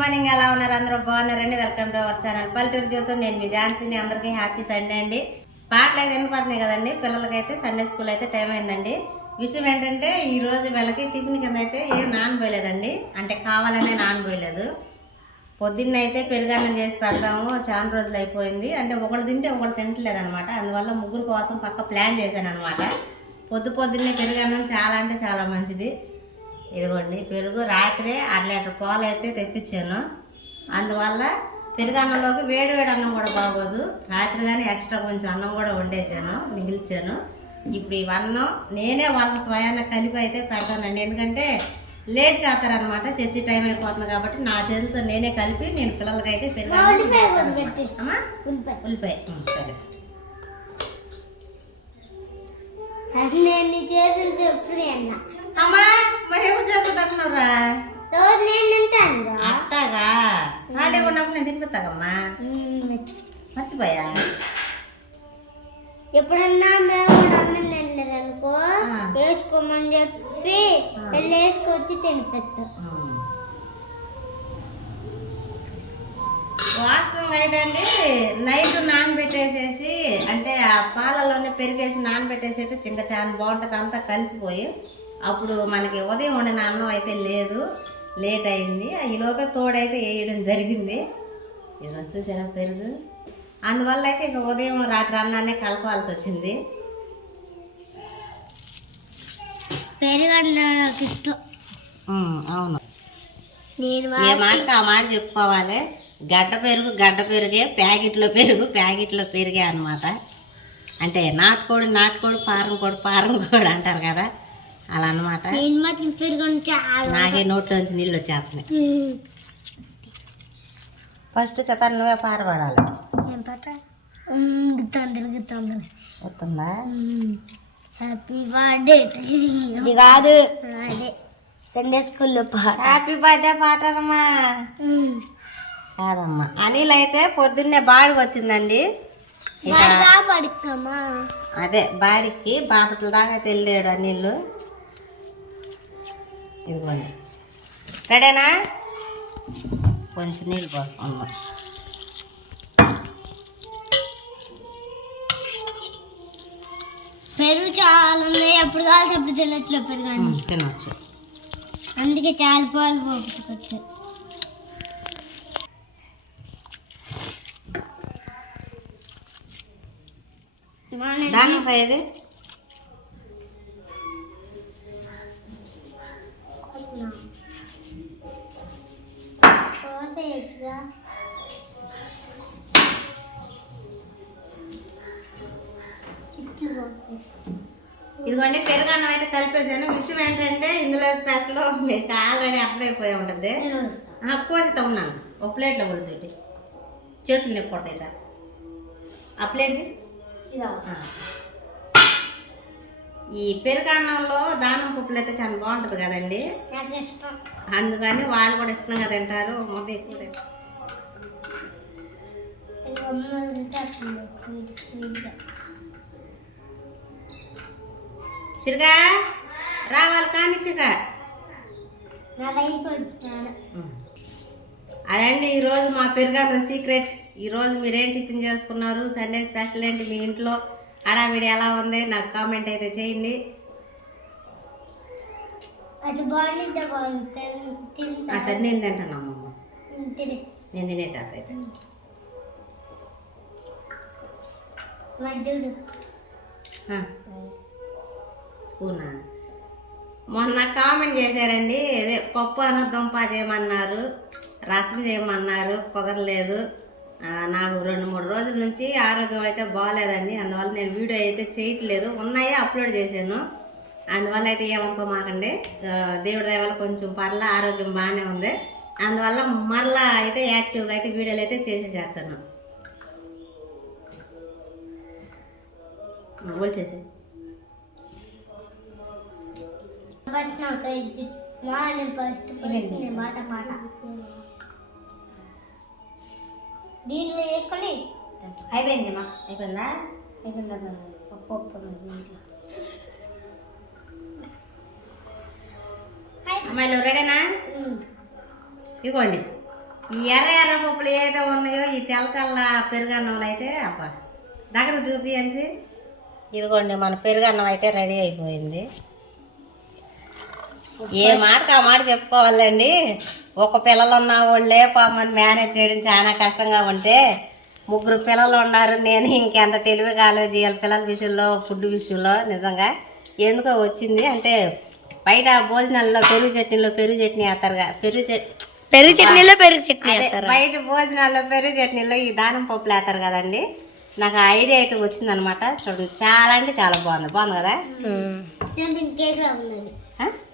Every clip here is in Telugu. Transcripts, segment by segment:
మార్నింగ్ ఎలా ఉన్నారు? అందరూ బాగున్నారండి. వెల్కమ్ టు అవర్ ఛానల్ పల్లెటూరు జీవితం. నేను మీ ఝాన్సీని. అందరికీ హ్యాపీ సండే అండి. పాటలు అయితే వినపడుతున్నాయి కదండి. పిల్లలకైతే సండే స్కూల్ అయితే టైం అయిందండి. విషయం ఏంటంటే ఈ రోజు వీళ్ళకి టిఫిన్ కింద అయితే ఏం నానబోయలేదండి. అంటే కావాలనే నానబోయలేదు. పొద్దున్న అయితే పెరుగన్నం చేసి పెడతాము. చాలా రోజులు అయిపోయింది. అంటే ఒకళ్ళు తింటే ఒకళ్ళు తినట్లేదు అనమాట అందువల్ల ముగ్గురు కోసం పక్క ప్లాన్ చేశాను అనమాట పొద్దు పొద్దున్నే పెరుగన్నం చాలా అంటే చాలా మంచిది. ఇదిగోండి పెరుగు రాత్రి అర లీటర్ పాలు అయితే తెప్పించాను. అందువల్ల పెరుగన్నంలోకి వేడి వేడి అన్నం కూడా బాగోదు. రాత్రి కానీ ఎక్స్ట్రా కొంచెం అన్నం కూడా వండేసాను మిగిల్చాను. ఇప్పుడు ఇవన్నం నేనే వాళ్ళకి స్వయాన కలిపి అయితే పెడతానండి. ఎందుకంటే లేట్ చేస్తారనమాట చర్చి టైం అయిపోతుంది కాబట్టి నా చేతులతో నేనే కలిపి నేను పిల్లలకి అయితే. అమ్మా? ఉల్లిపాయ. సరే. నేను ఎప్పుడు అన్న అమ్మా మరి ఎవరు చేతులు అంటున్నారా రోజు నేను తింటాను అట్టాగా? ఖాళీగా ఉన్నప్పుడు నేను తినిపిస్తాగమ్మా. మర్చిపోయా? ఎప్పుడన్నా మేము కూడా అన్నం తినలేదు అనుకో. వేసుకోమని చెప్పి వెళ్ళి వేసుకొచ్చి తినిపిస్తాం. వాస్తవంగా అయితే అండి నైట్ నానబెట్టేసేసి అంటే ఆ పాలలోనే పెరిగేసి నానబెట్టేసి అయితే చింక చాలా బాగుంటుంది అంతా కలిసిపోయి అప్పుడు మనకి ఉదయం వండిన అన్నం అయితే లేదు లేట్ అయింది. ఈ లోపే తోడైతే వేయడం జరిగింది. ఇది చూసారా పెరుగు? అందువల్ల అయితే ఇక ఉదయం రాత్రి అన్నాన్ని కలపాల్సి వచ్చింది. పెరుగన్న నాకు ఇష్టం. అవును. ఏ మాటకి ఆ మాట చెప్పుకోవాలి? గడ్డ పెరుగు గడ్డ పెరుగే ప్యాకెట్లో పెరుగు ప్యాకెట్లో పెరిగే అనమాట అంటే నాటుకోడి నాటుకోడి పారం కోడి పారం కోడి అంటారు కదా. అలా అనమాట నాకే నోట్లోంచి నీళ్ళు వచ్చేస్తున్నాయి. ఫస్ట్ శతాన్ని నువ్వే పాట పాడాలి. ఏం పాట? వస్తుందా? హ్యాపీ బర్త్డే ఇది కాదు. అదే. సండే స్కూల్లో పాట. హ్యాపీ బర్త్డే పాటనమ్మా కాదమ్మా. అనిల్ అయితే పొద్దున్నే బాడికి వచ్చిందండి. అదే బాడికి బాపట్ల దాకా తెలియడు నీళ్ళు ఇదిగోండి. రెడేనా? కొంచెం నీళ్ళు పోసుకుందాం. పెరుగు చాలా ఉంది ఎప్పుడు కావాలి ఎప్పుడు తినొచ్చు పెరుగు తినొచ్చు. అందుకే చాలా పాలు పోపించుకోవచ్చు దానిమ్మకాయ ఇదిగోండి పెరుగన్నం అయితే కలిపేసాను. విషయం ఏంటంటే ఇందులో స్పెషల్ మీకు ఆల్రెడీ అర్థమైపోయి ఉంటుంది. కోసితా ఉన్నాను ఒక ప్లేట్లో కొడుతుంటే చేతులు నొప్పి ఆ ప్లేట్ది. ఈ పెరుగన్నంలో దానం పప్పులు అయితే చాలా బాగుంటుంది కదండి. అందుకని వాళ్ళు కూడా ఇష్టంగా తింటారు. ముద్ద ఎక్కువ తింటారు. సిరిగా రావాలి కానిచ్చిగా నాది అయిపోతున్నాను అదండి ఈరోజు మా పెరుగన్నం సీక్రెట్ ఈరోజు మీరేం టిఫిన్ చేసుకున్నారు? సండే స్పెషల్ ఏంటి మీ ఇంట్లో? హడావిడి ఎలా ఉంది? నాకు కామెంట్ అయితే చేయండి. అది బాగుంది. సరే నేను తిని. నేను తినేసేస్తా అయితే. స్పూనా? మొన్న కామెంట్ చేశారండి అదే పప్పు అను దుంప చేయమన్నారు రసం చేయమన్నారు కుదరలేదు. నాకు రెండు మూడు రోజుల నుంచి ఆరోగ్యం అయితే బాగాలేదండి అందువల్ల నేను వీడియో అయితే చేయట్లేదు ఉన్నాయే అప్లోడ్ చేశాను. అందువల్ల అయితే ఏమనుకోమాకండి దేవుడి దయవల్ల కొంచెం పర్ల ఆరోగ్యం బాగానే ఉంది. అందువల్ల మరలా అయితే యాక్టివ్గా అయితే వీడియోలు అయితే చేసేసేస్తాను. చేసే ఫస్ట్ నాకు నేను మాట మాట. దీంట్లో వేసుకొని అయిపోయింది మా. అయిపోయిందా? అయిపోయిందా పప్పు దీంట్లో. అమ్మాయిలు రెడీనా? ఇదిగోండి ఈ ఎర్ర ఎర్ర పప్పులు ఏదో ఉన్నాయో ఈ తెల్ల తెల్ల పెరుగన్నంలో అయితే అబ్బా దగ్గర చూపియండి. ఇదిగోండి మన పెరుగన్నం అయితే రెడీ అయిపోయింది. ఏ మాటకు ఆ మాట చెప్పుకోవాలండి? ఒక పిల్లలు ఉన్న వాళ్ళే పాపని మేనేజ్ చేయడం చాలా కష్టంగా ఉంటే ముగ్గురు పిల్లలు ఉన్నారు. నేను ఇంకెంత తెలివిగా ఆలోచించాలి పిల్లల విషయంలో ఫుడ్ విషయంలో నిజంగా ఎందుకో వచ్చింది. అంటే బయట భోజనాల్లో పెరుగు చట్నీలో పెరుగు చట్నీ వేస్తారుగా పెరుగు చట్నీ పెరుగు చట్నీలో పెరుగు చట్నీ బయట భోజనాల్లో పెరుగు చట్నీలో ఈ దానం పప్పులు వేస్తారు కదండి. నాకు ఆ ఐడియా అయితే వచ్చిందనమాట. చూడండి చాలా అంటే చాలా బాగుంది. బాగుంది కదా?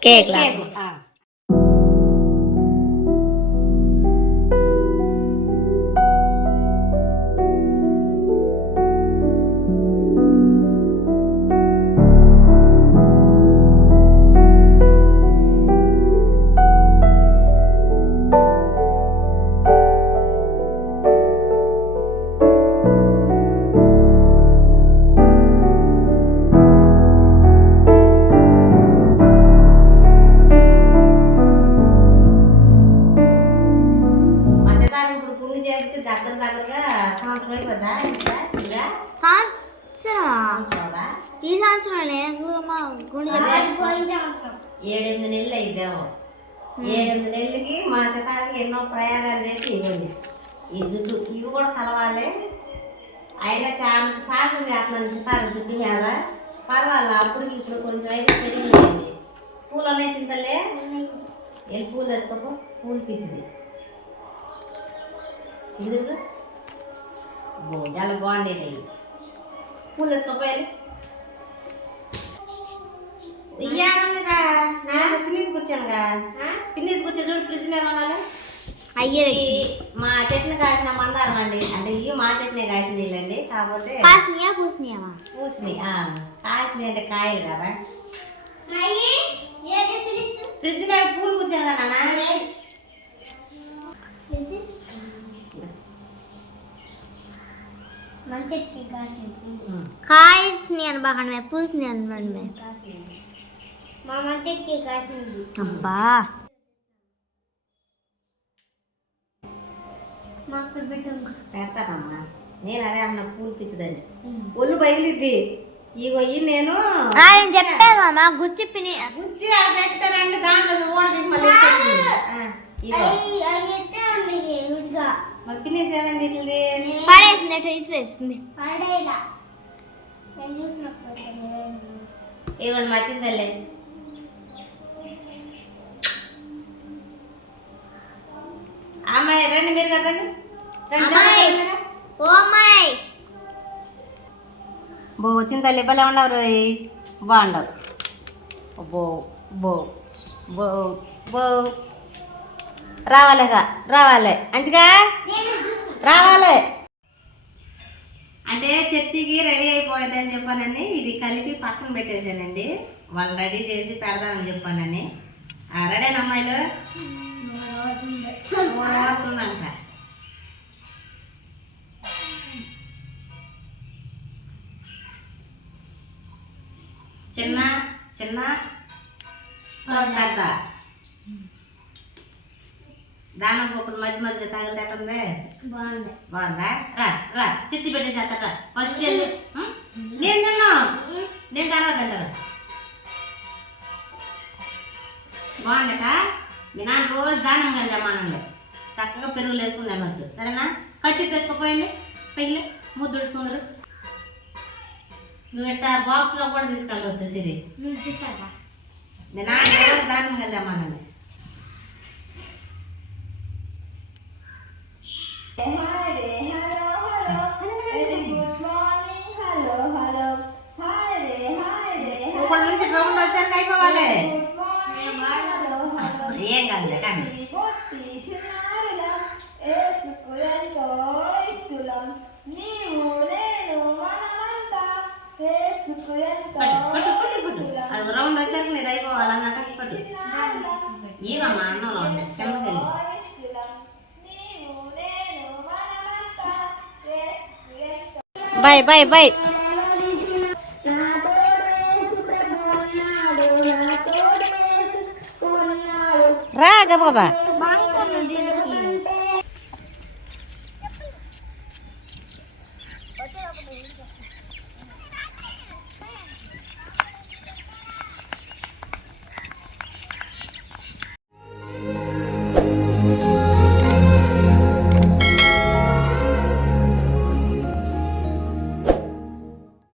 ¿Qué, claro? Ah. ఏడెనిమిది నెలలు అయిద్దాము. ఏడెనిమిది నెలలకి మా శతానికి ఎన్నో ప్రయోగాలు చేసి ఇవ్వండి. ఈ జుట్టు ఇవి కూడా కలవాలి. అయినా చాలా సాహసం చేస్తున్నాను సితార జుట్టు మీద పర్వాలేదు అప్పుడు ఇప్పుడు కొంచెం అయితే పెరిగిందండి. పూలు ఉన్నాయి చింతలే వెళ్ళి పూలు తెచ్చుకోపో? పూలు పిచ్చిది. ఎందుకు? చాలా బాగుండేది. పూలు తెచ్చుకోపోయాలి పిన్నిస్ కూర్చానుగా పిన్నిస్ కూర్చో చూడు ఫ్రిడ్జ్ మీద ఉండాలి అయ్యే. మా చెట్టుని కాసిన మందారం అండి. అంటే ఇవి మా చెట్టునే కాసిన నీళ్ళండి. కాకపోతే కాసినయా పూసినయా? పూసినాయి. ఆ, కాసినాయి అంటే కాయలు కదా. ఫ్రిడ్జ్? మీద పూలు కూర్చాను కదా నాన్న కాయసినవి అని బాగా పూసినవి అనమాట అబ్బా. పెడతానమ్మా. నేను అదే అన్న పూలు పిచ్చిదని. ఒళ్ళు బయలుద్ది ఇగో ఈ నేను నేను చెప్పాను మా గుచ్చి పిని. గుచ్చి పెట్టానండి దాంట్లో ఓడబికి మళ్ళీ ఇగో మరి పిన్నేసి ఏమండి ఇట్లది పడేసింది అట్లా ఇసిరేసింది ఇవ్వండి మా చింతల్లే అమ్మాయి రండి మీరు అమ్మాయి! బో చింతల్లి భలే ఉండవు రోయ్. బాగుండవు బో బో బో బో. రావాలిగా రావాలి. అంచిగా రావాలి. అంటే చర్చికి రెడీ అయిపోయిందని చెప్పానని ఇది కలిపి పక్కన పెట్టేశానండి. వాళ్ళు రెడీ చేసి పెడదామని చెప్పానని రెడీనా అమ్మాయిలు? ఓడుతుందంట చిన్న చిన్న పెద్ద. దానం పప్పులు మధ్య మధ్యలో తగిలితేటందే బాగుంది. బాగుందా? రా రా చిచ్చి పెట్టేసేస్తా ఫస్ట్? నేను తిన్నా. నేను తర్వాత తింటాను. బాగుందట మీ నాన్న రోజు దానం కానీ తెమ్మానండి చక్కగా పెరుగులు వేసుకుని తినొచ్చు. సరేనా? ఖర్చు తెచ్చుకోపోయింది. పైకి ముద్దుడుచుకున్నారు నువ్వు ఇట్లా బాక్స్లో కూడా తీసుకెళ్ళవచ్చు సిరి. మీ నాన్న రోజు దానం కానీ తెమ్మానండి ఇప్పుడు నుంచి రౌండ్ వచ్చాక అయిపోవాలి. కాదులే కానీ అది రౌండ్ వచ్చాక నీది అయిపోవాలన్నాక పట్టు ఇవమ్మా అన్నంలో ఉంటాయి కిందకి వెళ్ళి బాయ్ బాయ్ బాయ్ రా గబగబా